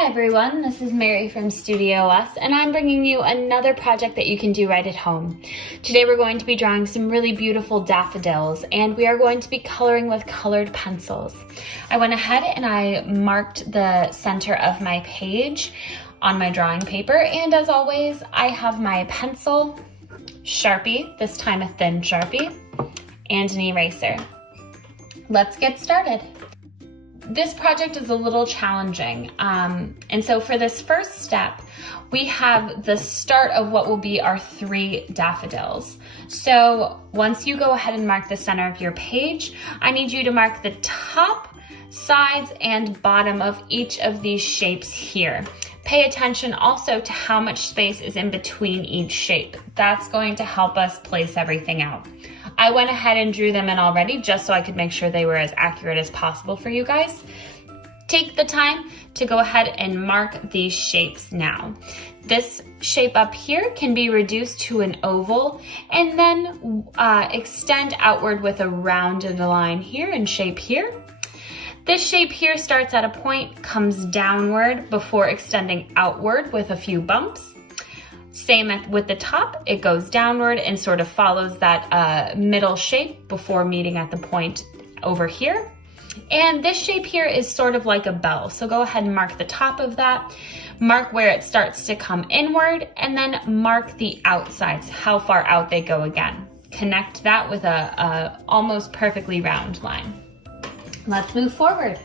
Hi everyone, this is Mary from StudioUs, and I'm bringing you another project that you can do right at home. Today we're going to be drawing some really beautiful daffodils, and we are going to be coloring with colored pencils. I went ahead and I marked the center of my page on my drawing paper, and as always, I have my pencil, Sharpie, this time a thin Sharpie, and an eraser. Let's get started. This project is a little challenging, and so for this first step, we have the start of what will be our 3 daffodils. So once you go ahead and mark the center of your page, I need you to mark the top, sides, and bottom of each of these shapes here. Pay attention also to how much space is in between each shape. That's going to help us place everything out. I went ahead and drew them in already just so I could make sure they were as accurate as possible for you guys. Take the time to go ahead and mark these shapes now. This shape up here can be reduced to an oval and then extend outward with a rounded line here and shape here. This shape here starts at a point, comes downward before extending outward with a few bumps. Same with the top, it goes downward and sort of follows that middle shape before meeting at the point over here. And this shape here is sort of like a bell. So go ahead and mark the top of that, mark where it starts to come inward, and then mark the outsides, how far out they go again. Connect that with a almost perfectly round line. Let's move forward.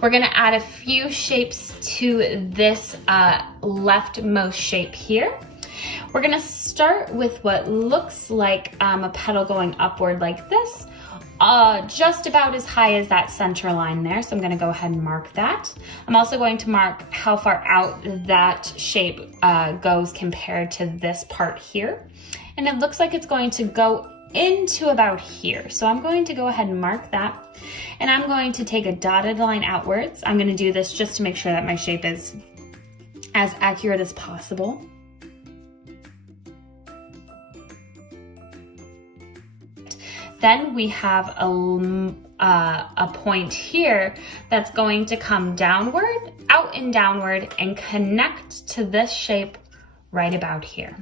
We're gonna add a few shapes to this leftmost shape here. We're gonna start with what looks like a petal going upward like this, just about as high as that center line there. So I'm gonna go ahead and mark that. I'm also going to mark how far out that shape goes compared to this part here. And it looks like it's going to go into about here. So I'm going to go ahead and mark that. And I'm going to take a dotted line outwards. I'm going to do this just to make sure that my shape is as accurate as possible. Then we have a point here that's going to come downward, out and downward, and connect to this shape right about here.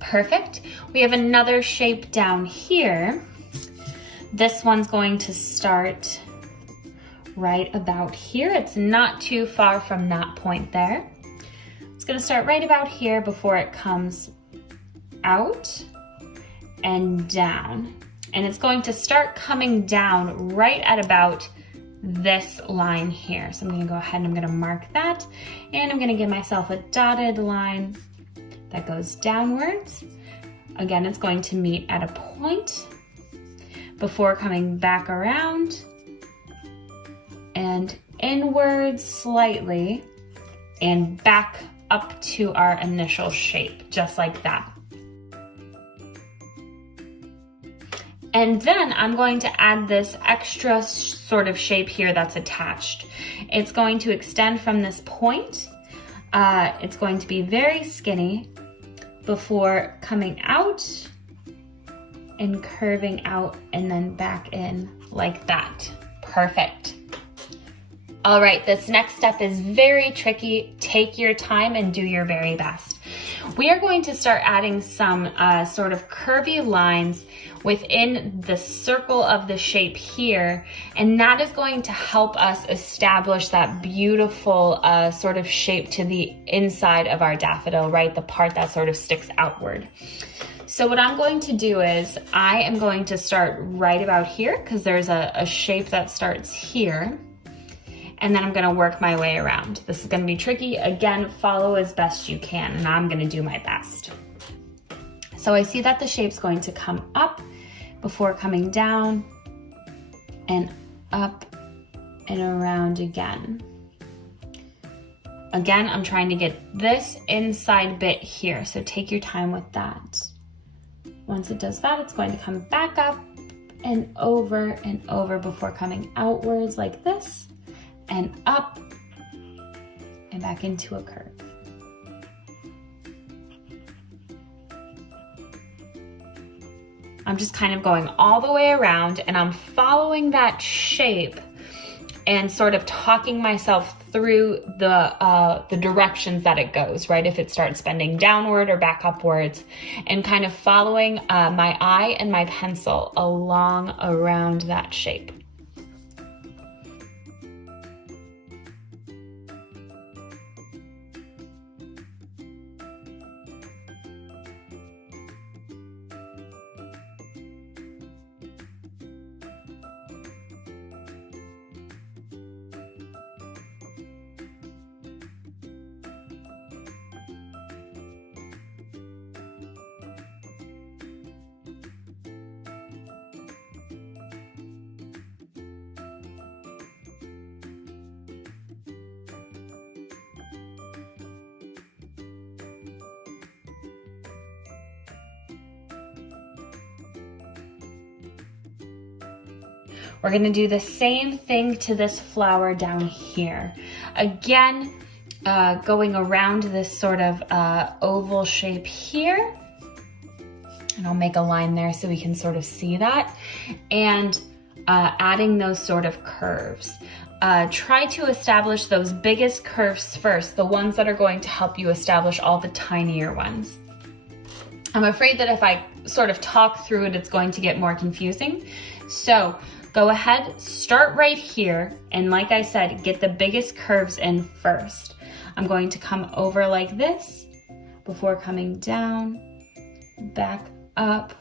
Perfect. We have another shape down here. This one's going to start right about here. It's not too far from that point there. It's going to start right about here before it comes out and down. And it's going to start coming down right at about this line here. So I'm going to go ahead and I'm going to mark that. And I'm going to give myself a dotted line that goes downwards. Again, it's going to meet at a point before coming back around and inwards slightly and back up to our initial shape, just like that. And then I'm going to add this extra sort of shape here that's attached. It's going to extend from this point. It's going to be very skinny before coming out and curving out and then back in like that. Perfect. All right, this next step is very tricky. Take your time and do your very best. We are going to start adding some sort of curvy lines within the circle of the shape here, and that is going to help us establish that beautiful sort of shape to the inside of our daffodil, right? The part that sort of sticks outward. So what I'm going to do is I am going to start right about here because there's a shape that starts here. And then I'm gonna work my way around. This is gonna be tricky. Again, follow as best you can, and I'm gonna do my best. So I see that the shape's going to come up before coming down and up and around again. Again, I'm trying to get this inside bit here, so take your time with that. Once it does that, it's going to come back up and over before coming outwards like this, and up and back into a curve. I'm just kind of going all the way around and I'm following that shape and sort of talking myself through the directions that it goes, right? If it starts bending downward or back upwards, and kind of following my eye and my pencil along around that shape. We're gonna do the same thing to this flower down here. Again, going around this sort of oval shape here. And I'll make a line there so we can sort of see that. And adding those sort of curves. Try to establish those biggest curves first, the ones that are going to help you establish all the tinier ones. I'm afraid that if I sort of talk through it, it's going to get more confusing. So go ahead, start right here, and like I said, get the biggest curves in first. I'm going to come over like this before coming down, back up,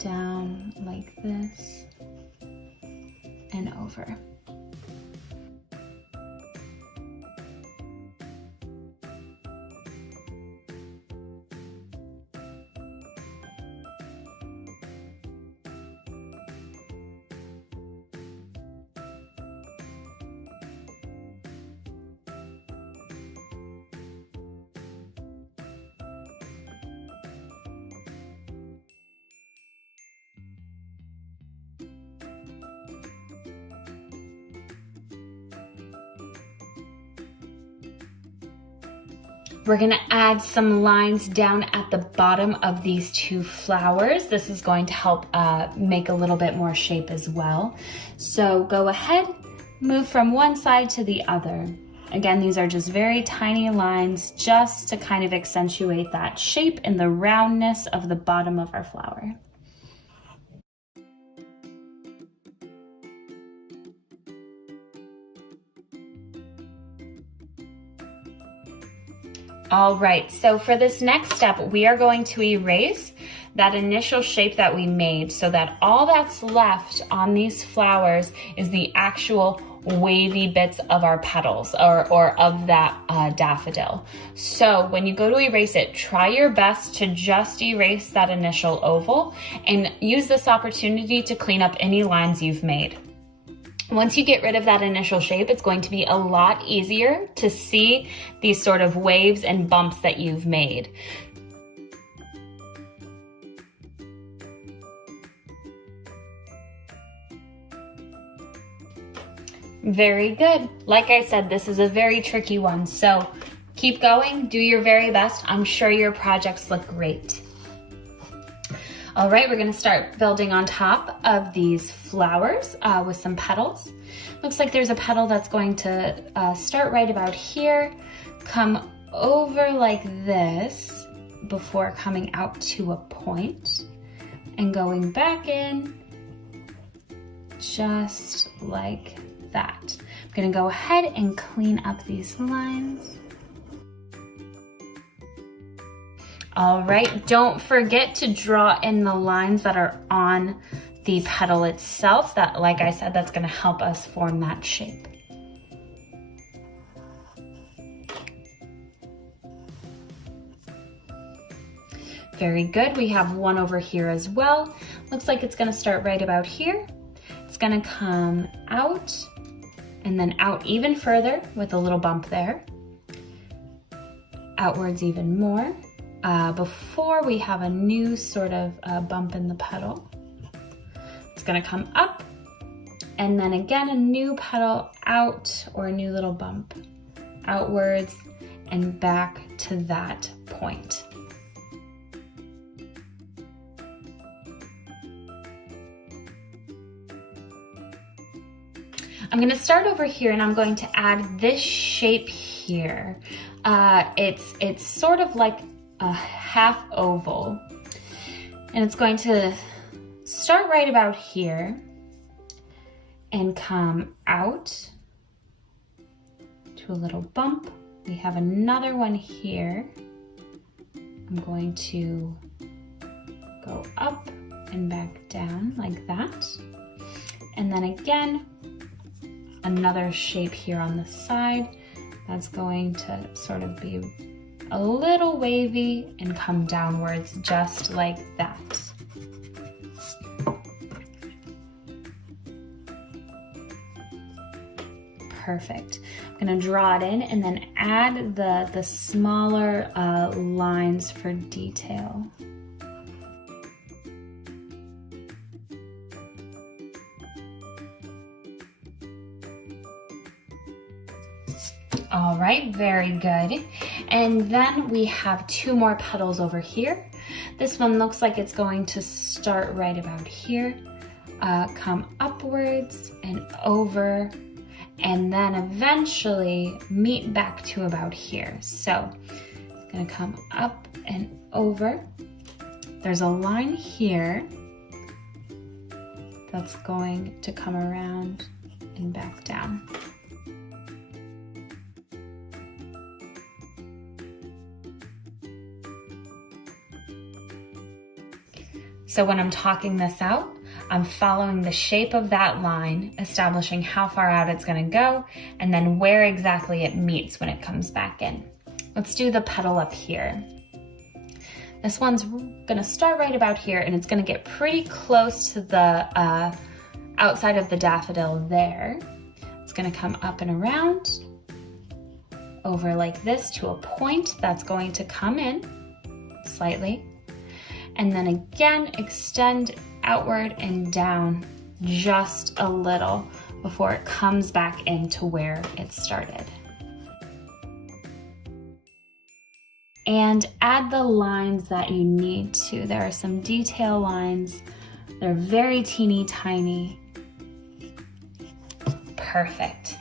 down like this, and over. We're gonna add some lines down at the bottom of these two flowers. This is going to help make a little bit more shape as well. So go ahead, move from one side to the other. Again, these are just very tiny lines just to kind of accentuate that shape and the roundness of the bottom of our flower. All right, so for this next step, we are going to erase that initial shape that we made so that all that's left on these flowers is the actual wavy bits of our petals or of that daffodil. So when you go to erase it, try your best to just erase that initial oval and use this opportunity to clean up any lines you've made. Once you get rid of that initial shape, it's going to be a lot easier to see these sort of waves and bumps that you've made. Very good. Like I said, this is a very tricky one, so keep going, do your very best. I'm sure your projects look great. All right, we're gonna start building on top of these flowers with some petals. Looks like there's a petal that's going to start right about here, come over like this before coming out to a point and going back in just like that. I'm gonna go ahead and clean up these lines. All right, don't forget to draw in the lines that are on the petal itself. That, like I said, that's gonna help us form that shape. Very good, we have one over here as well. Looks like it's gonna start right about here. It's gonna come out and then out even further with a little bump there. Outwards even more. Before we have a new sort of bump in the petal. It's gonna come up and then again a new petal out or a new little bump outwards and back to that point. I'm gonna start over here and I'm going to add this shape here. It's sort of like a half oval, and it's going to start right about here and come out to a little bump. We have another one here. I'm going to go up and back down like that. And then again, another shape here on the side that's going to sort of be a little wavy and come downwards just like that. Perfect. I'm gonna draw it in and then add the smaller lines for detail. All right, very good. And then we have two more petals over here. This one looks like it's going to start right about here, come upwards and over, and then eventually meet back to about here. So it's gonna come up and over. There's a line here that's going to come around and back down. So when I'm talking this out, I'm following the shape of that line, establishing how far out it's gonna go, and then where exactly it meets when it comes back in. Let's do the petal up here. This one's gonna start right about here, and it's gonna get pretty close to the outside of the daffodil there. It's gonna come up and around, over like this to a point that's going to come in slightly, and then again extend outward and down just a little before it comes back into where it started. And add the lines that you need to. There are some detail lines. They're very teeny tiny. Perfect.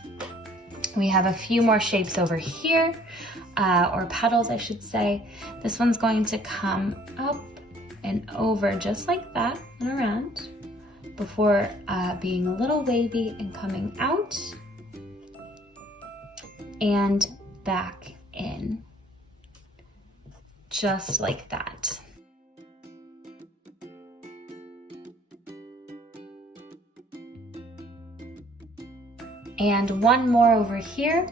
We have a few more shapes over here, or petals I should say. This one's going to come up and over just like that and around before being a little wavy and coming out and back in, just like that. And one more over here.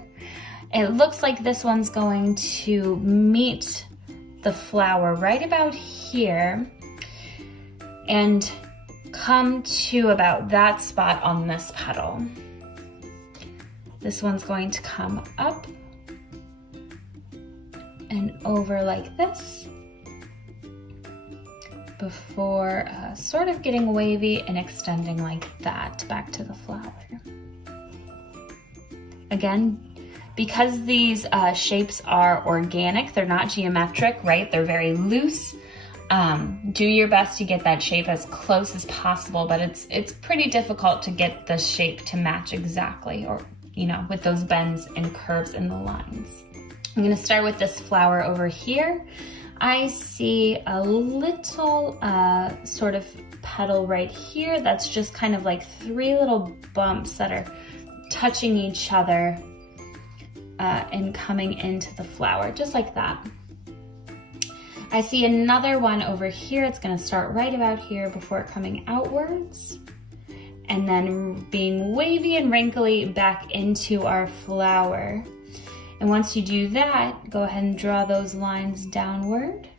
It looks like this one's going to meet the flower right about here and come to about that spot on this petal. This one's going to come up and over like this before sort of getting wavy and extending like that back to the flower. Again, because these shapes are organic, they're not geometric, right? They're very loose. Do your best to get that shape as close as possible, but it's pretty difficult to get the shape to match exactly, or with those bends and curves in the lines. I'm gonna start with this flower over here. I see a little sort of petal right here that's just kind of like three little bumps that are touching each other and coming into the flower, just like that. I see another one over here. It's gonna start right about here before coming outwards and then being wavy and wrinkly back into our flower. And once you do that, go ahead and draw those lines downward.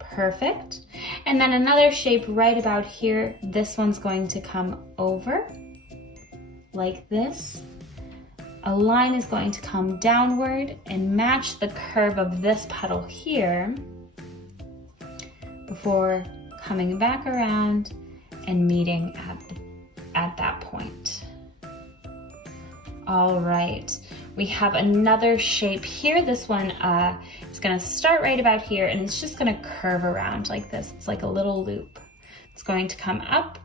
Perfect. And then another shape right about here. This one's going to come over like this. A line is going to come downward and match the curve of this petal here before coming back around and meeting at that point. All right, we have another shape here. This one is gonna start right about here and it's just gonna curve around like this. It's like a little loop. It's going to come up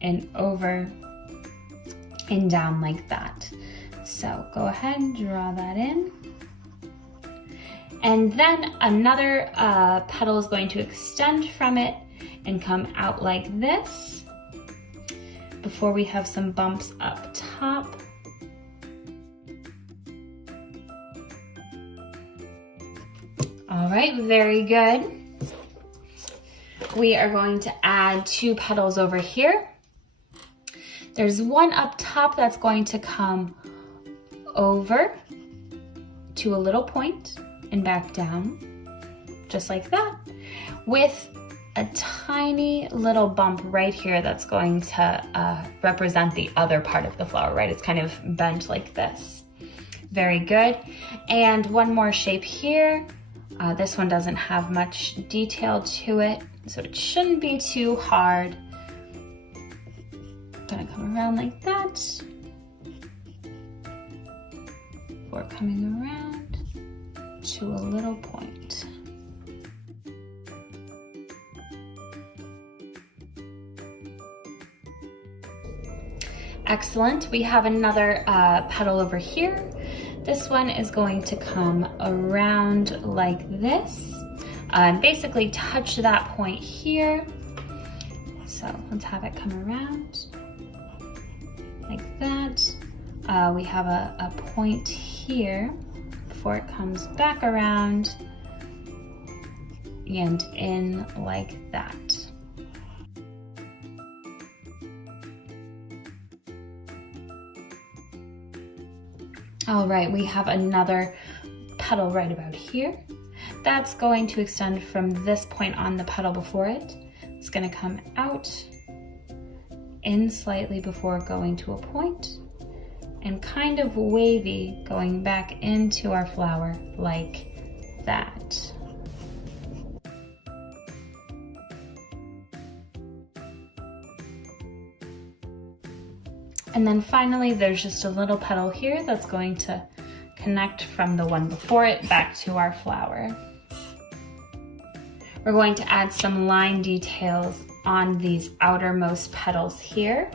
and over and down like that. So go ahead and draw that in. And then another petal is going to extend from it and come out like this before we have some bumps up top. All right, very good. We are going to add 2 petals over here. There's one up top that's going to come over to a little point and back down, just like that, with a tiny little bump right here that's going to represent the other part of the flower, right? It's kind of bent like this. Very good. And one more shape here. This one doesn't have much detail to it, so it shouldn't be too hard. I'm gonna come around like that. Before coming around to a little point. Excellent. We have another petal over here. This one is going to come around like this. Basically touch that point here. So let's have it come around like that. We have a point here before it comes back around and in like that. All right, we have another petal right about here. That's going to extend from this point on the petal before it. It's gonna come out in slightly before going to a point and kind of wavy going back into our flower like that. And then finally, there's just a little petal here that's going to connect from the one before it back to our flower. We're going to add some line details on these outermost petals here.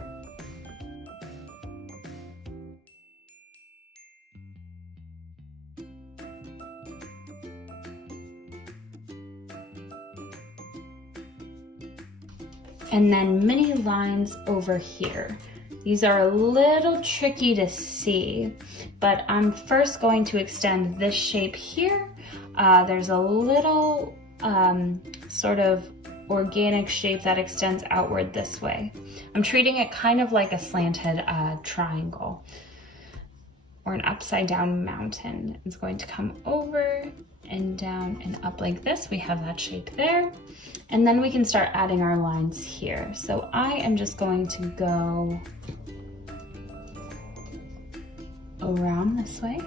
And then mini lines over here. These are a little tricky to see, but I'm first going to extend this shape here. There's a little sort of organic shape that extends outward this way. I'm treating it kind of like a slanted triangle or an upside down mountain. It's going to come over and down and up like this. We have that shape there. And then we can start adding our lines here. So I am just going to go around this way.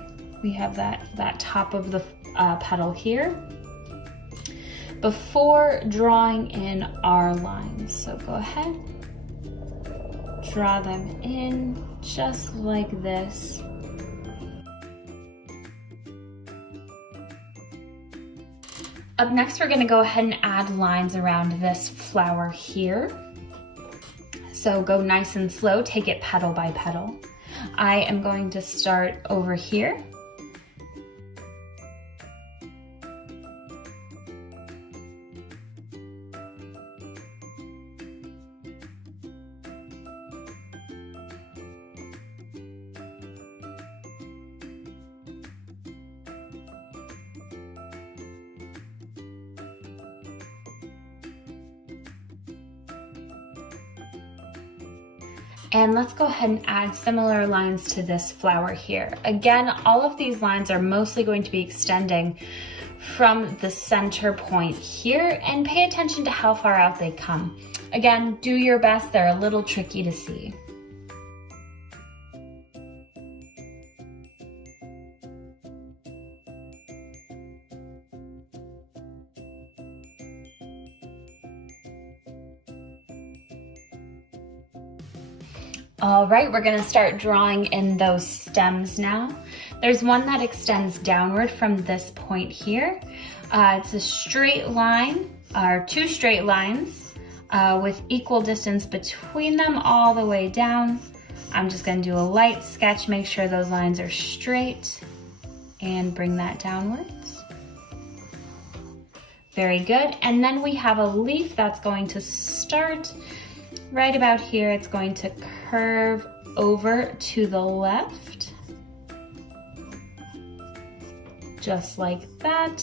We have that top of the petal here before drawing in our lines. So go ahead, draw them in just like this. Up next, we're gonna go ahead and add lines around this flower here. So go nice and slow, take it petal by petal. I am going to start over here. And let's go ahead and add similar lines to this flower here. Again, all of these lines are mostly going to be extending from the center point here, and pay attention to how far out they come. Again, do your best, they're a little tricky to see. All right, we're gonna start drawing in those stems now. There's one that extends downward from this point here. It's a straight line, or 2 straight lines with equal distance between them all the way down. I'm just gonna do a light sketch, make sure those lines are straight, and bring that downwards. Very good. And then we have a leaf that's going to start right about here. It's going to curve over to the left, just like that.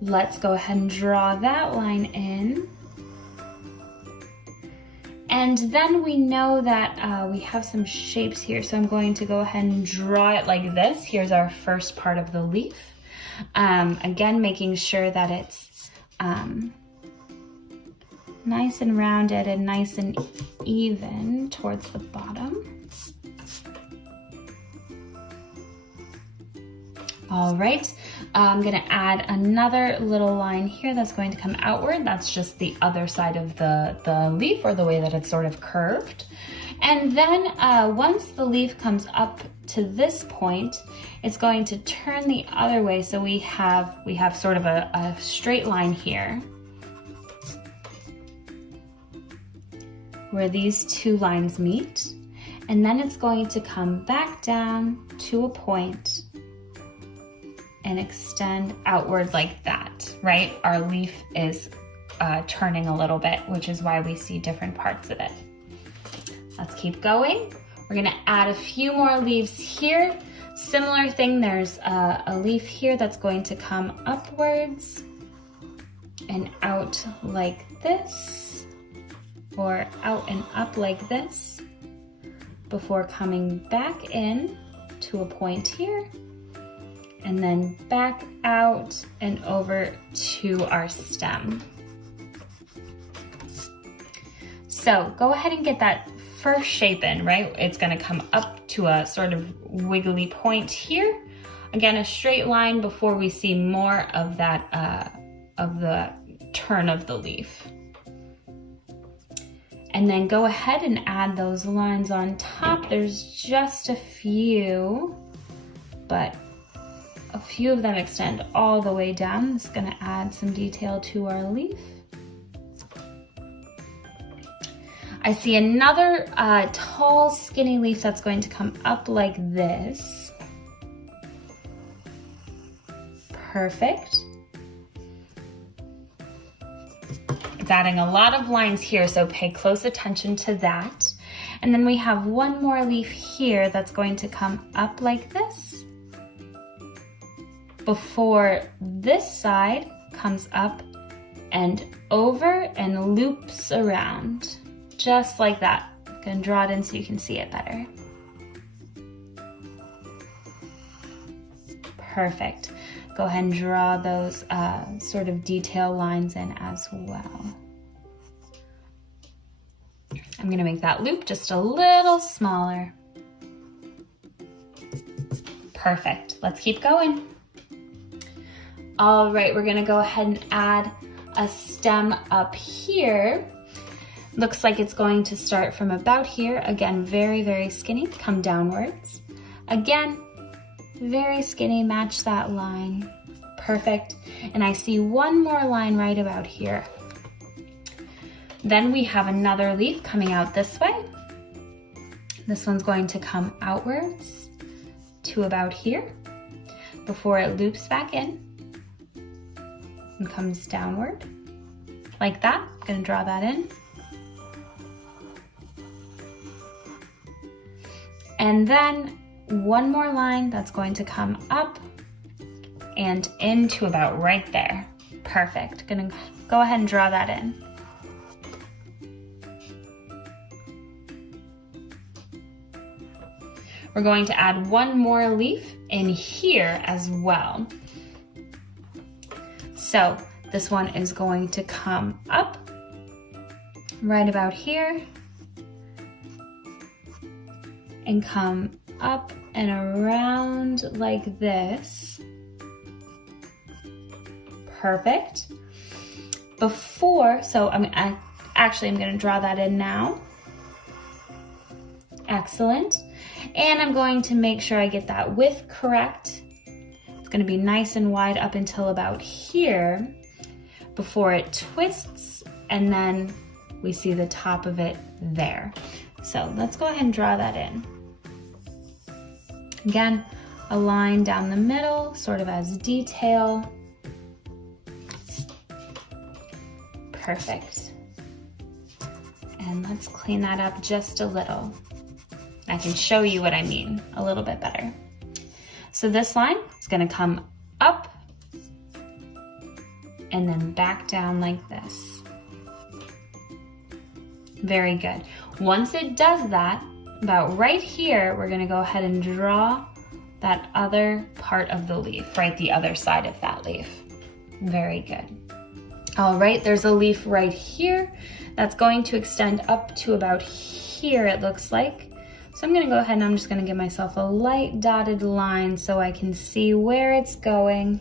Let's go ahead and draw that line in. And then we know that we have some shapes here, so I'm going to go ahead and draw it like this. Here's our first part of the leaf. Again, making sure that it's nice and rounded and nice and even towards the bottom. All right, I'm gonna add another little line here that's going to come outward. That's just the other side of the leaf, or the way that it's sort of curved. And then once the leaf comes up to this point, it's going to turn the other way. So we have sort of a straight line here, where these two lines meet. And then it's going to come back down to a point and extend outward like that, right? Our leaf is turning a little bit, which is why we see different parts of it. Let's keep going. We're gonna add a few more leaves here. Similar thing, there's a leaf here that's going to come upwards and out like this, or out and up like this, before coming back in to a point here, and then back out and over to our stem. So go ahead and get that first shape in, right? It's gonna come up to a sort of wiggly point here. Again, a straight line before we see more of that, of the turn of the leaf. And then go ahead and add those lines on top. There's just a few, but a few of them extend all the way down. It's gonna add some detail to our leaf. I see another tall, skinny leaf that's going to come up like this. Perfect. It's adding a lot of lines here, so pay close attention to that. And then we have one more leaf here that's going to come up like this, before this side comes up and over and loops around. Just like that. I'm gonna draw it in so you can see it better. Perfect. Go ahead and draw those sort of detail lines in as well. I'm gonna make that loop just a little smaller. Perfect. Let's keep going. All right, we're gonna go ahead and add a stem up here. Looks like it's going to start from about here. Again, very, very skinny, come downwards. Again, very skinny, match that line. Perfect. And I see one more line right about here. Then we have another leaf coming out this way. This one's going to come outwards to about here before it loops back in and comes downward like that. I'm gonna draw that in. And then one more line that's going to come up and into about right there. Perfect. Gonna go ahead and draw that in. We're going to add one more leaf in here as well. So this one is going to come up right about here and come up and around like this. Perfect. So I'm gonna draw that in now. Excellent. And I'm going to make sure I get that width correct. It's gonna be nice and wide up until about here before it twists and then we see the top of it there. So let's go ahead and draw that in. Again, a line down the middle, sort of as detail. Perfect. And let's clean that up just a little. I can show you what I mean a little bit better. So this line is gonna come up and then back down like this. Very good. Once it does that, about right here, we're gonna go ahead and draw that other part of the leaf, right, the other side of that leaf. Very good. All right, there's a leaf right here that's going to extend up to about here, it looks like. So I'm gonna go ahead and I'm just gonna give myself a light dotted line so I can see where it's going.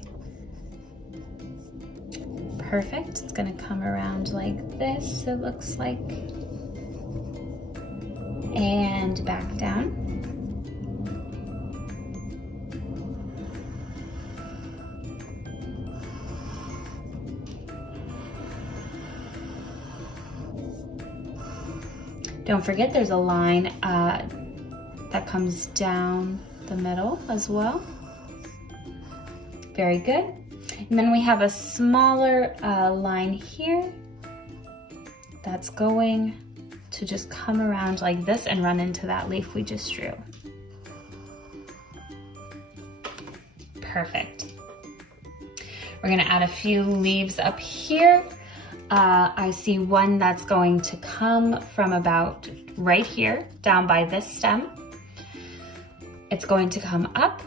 Perfect, it's gonna come around like this, it looks like. And back down. Don't forget there's a line that comes down the middle as well. Very good. And then we have a smaller line here that's going to just come around like this and run into that leaf we just drew. Perfect. We're gonna add a few leaves up here. I see one that's going to come from about right here, down by this stem. It's going to come up,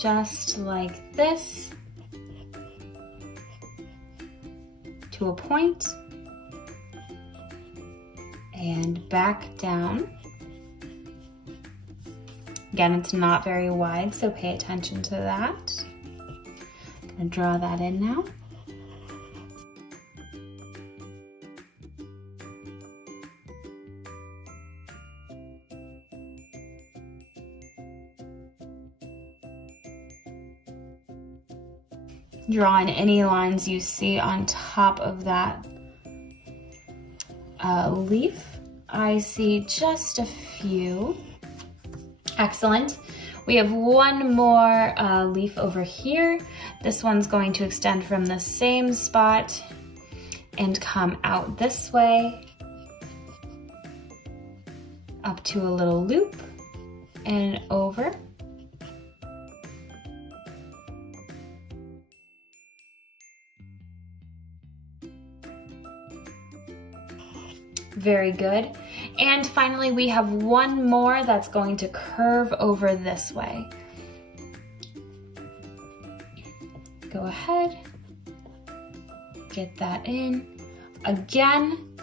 just like this, to a point, and back down. Again, it's not very wide, so pay attention to that. I'm gonna draw that in now. Draw in any lines you see on top of that leaf. I see just a few. Excellent. We have one more leaf over here. This one's going to extend from the same spot and come out this way, up to a little loop and over. Very good. And finally, we have one more that's going to curve over this way. Go ahead, get that in. Again,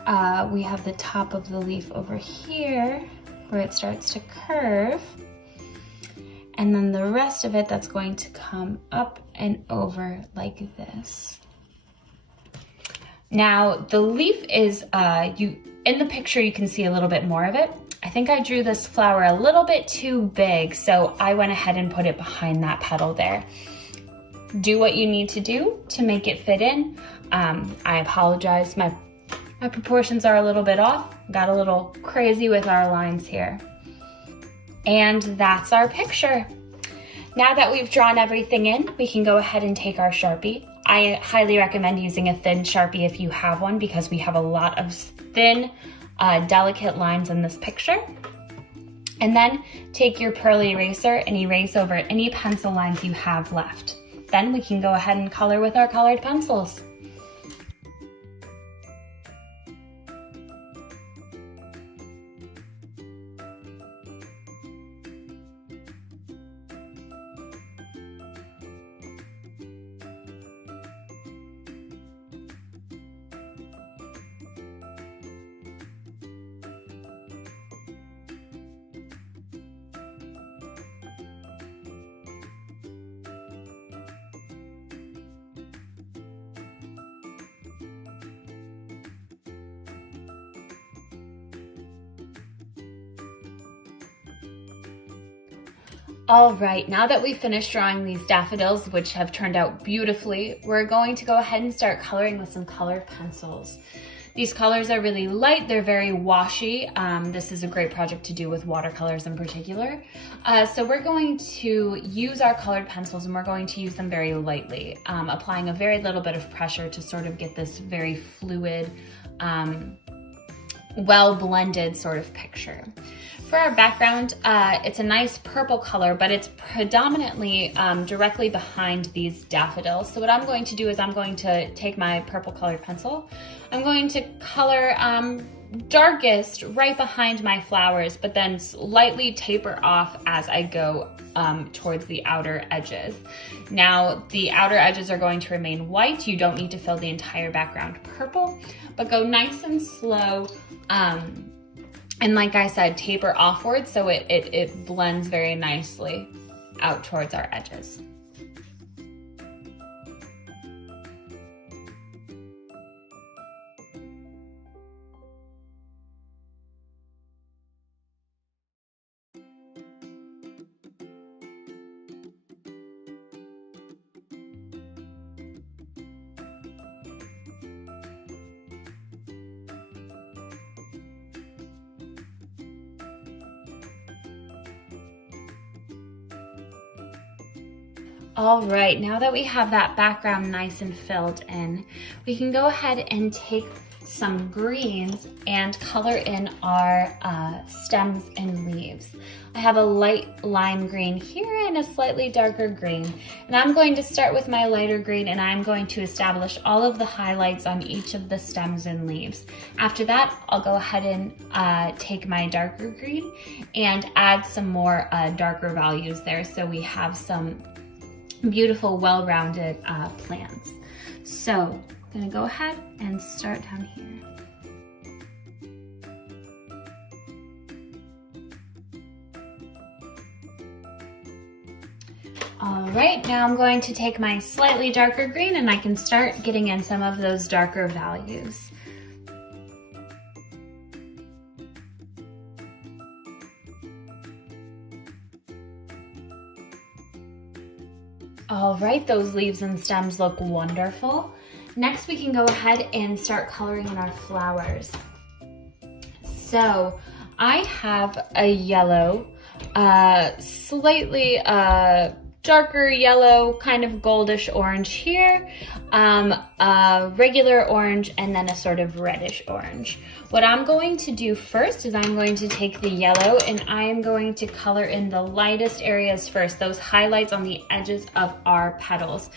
we have the top of the leaf over here where it starts to curve. And then the rest of it that's going to come up and over like this. Now, the leaf is, in the picture you can see a little bit more of it. I think I drew this flower a little bit too big, so I went ahead and put it behind that petal there. Do what you need to do to make it fit in. I apologize, my proportions are a little bit off. Got a little crazy with our lines here. And that's our picture. Now that we've drawn everything in, we can go ahead and take our Sharpie. I highly recommend using a thin Sharpie if you have one, because we have a lot of thin, delicate lines in this picture. And then take your pearly eraser and erase over any pencil lines you have left. Then we can go ahead and color with our colored pencils. All right, now that we've finished drawing these daffodils, which have turned out beautifully, we're going to go ahead and start coloring with some colored pencils. These colors are really light, they're very washy. This is a great project to do with watercolors in particular. So we're going to use our colored pencils and we're going to use them very lightly, applying a very little bit of pressure to sort of get this very fluid, well-blended sort of picture. For our background, it's a nice purple color, but it's predominantly directly behind these daffodils. So what I'm going to do is I'm going to take my purple colored pencil. I'm going to color darkest right behind my flowers, but then slightly taper off as I go towards the outer edges. Now, the outer edges are going to remain white. You don't need to fill the entire background purple, but go nice and slow. And like I said, taper offward so it blends very nicely out towards our edges. All right, now that we have that background nice and filled in, we can go ahead and take some greens and color in our stems and leaves. I have a light lime green here and a slightly darker green. And I'm going to start with my lighter green and I'm going to establish all of the highlights on each of the stems and leaves. After that, I'll go ahead and take my darker green and add some more darker values there so we have some beautiful, well-rounded plants. So I'm gonna go ahead and start down here. All right, now I'm going to take my slightly darker green and I can start getting in some of those darker values. All right, those leaves and stems look wonderful. Next, we can go ahead and start coloring in our flowers. So I have a yellow, slightly darker yellow, kind of goldish orange here, a regular orange, and then a sort of reddish orange. What I'm going to do first is I'm going to take the yellow and I am going to color in the lightest areas first, those highlights on the edges of our petals.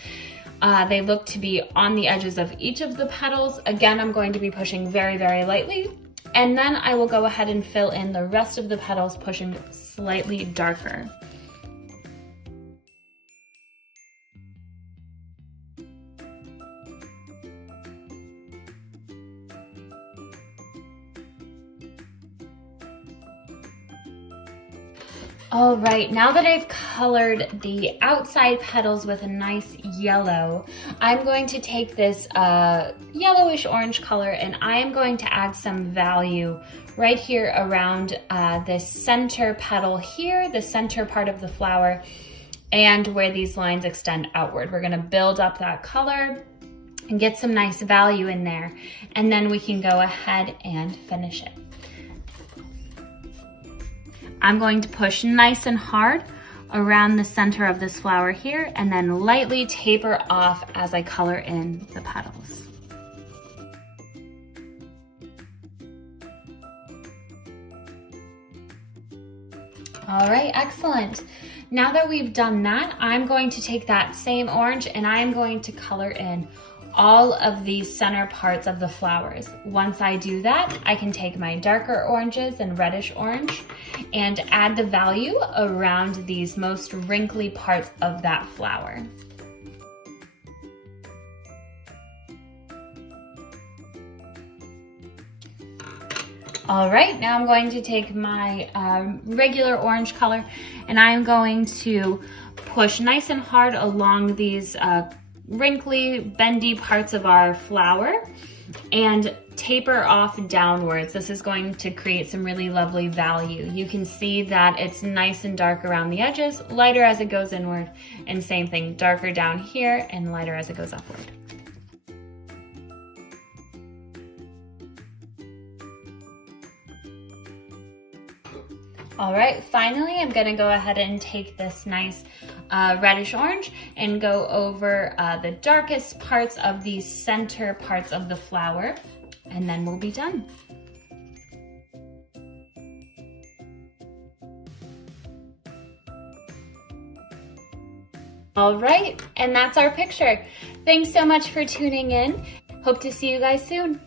They look to be on the edges of each of the petals. Again, I'm going to be pushing very, very lightly. And then I will go ahead and fill in the rest of the petals, pushing slightly darker. All right, now that I've colored the outside petals with a nice yellow, I'm going to take this yellowish orange color and I am going to add some value right here around this center petal here, the center part of the flower, and where these lines extend outward. We're gonna build up that color and get some nice value in there, and then we can go ahead and finish it. I'm going to push nice and hard around the center of this flower here and then lightly taper off as I color in the petals. All right, excellent. Now that we've done that, I'm going to take that same orange and I'm going to color in all of the center parts of the flowers. Once I do that, I can take my darker oranges and reddish orange and add the value around these most wrinkly parts of that flower. All right, now I'm going to take my regular orange color and I'm going to push nice and hard along these wrinkly, bendy parts of our flower and taper off downwards. This is going to create some really lovely value. You can see that it's nice and dark around the edges, lighter as it goes inward, and same thing, darker down here and lighter as it goes upward. All right, finally, I'm gonna go ahead and take this nice reddish orange and go over the darkest parts of these center parts of the flower, and then we'll be done. All right, and that's our picture. Thanks so much for tuning in. Hope to see you guys soon.